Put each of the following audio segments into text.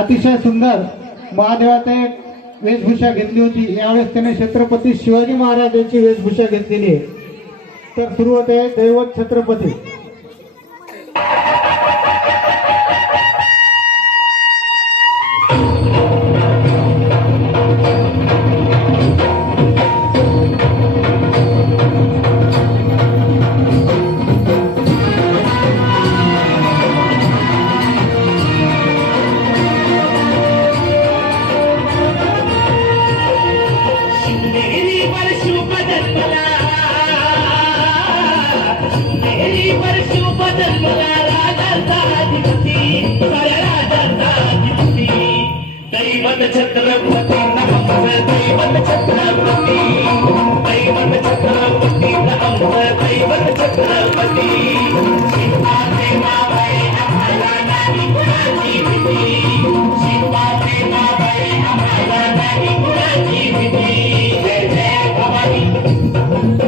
अतिशय सुंदर महादेवाचे वेशभूषा घेतली होती। यावेळेस त्याने छत्रपती शिवाजी महाराजांची वेशभूषा घेतलेली आहे। तर सुरू होते दैवत छत्रपती। दैवत छत्रपती नमः दैवत छत्रपती दैवत छत्रपती नमः दैवत छत्रपती शिवा देवा बाई आम्हाला नाही कुणाची भीती शिवा देवा बाई आम्हाला नाही कुणाची भीती जय जय भवानी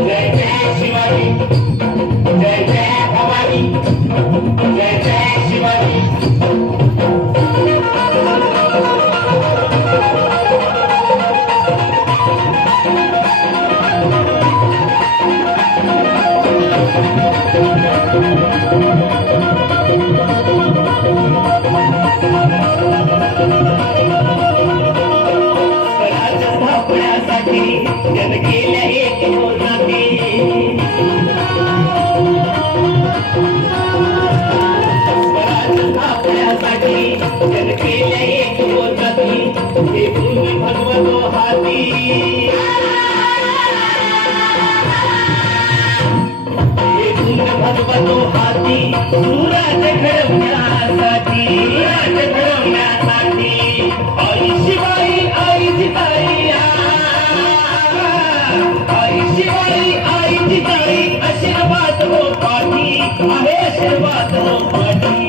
जय जय शिवाजी जय जय भवानी जय जय शिवाजी जन गेल्या एक मोजाती स्वराज आपल्यासाठी जन गेल्या एक मोजाती हे भूमी भगवतो हाती हे भूमी भगवतो हाती सुराज घडवण्यासाठी आई शिवाई आई जिजाई आशीर्वाद हो पाठी आहे आशीर्वाद हो पाठी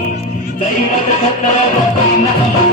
दैवत छत्रपती नमः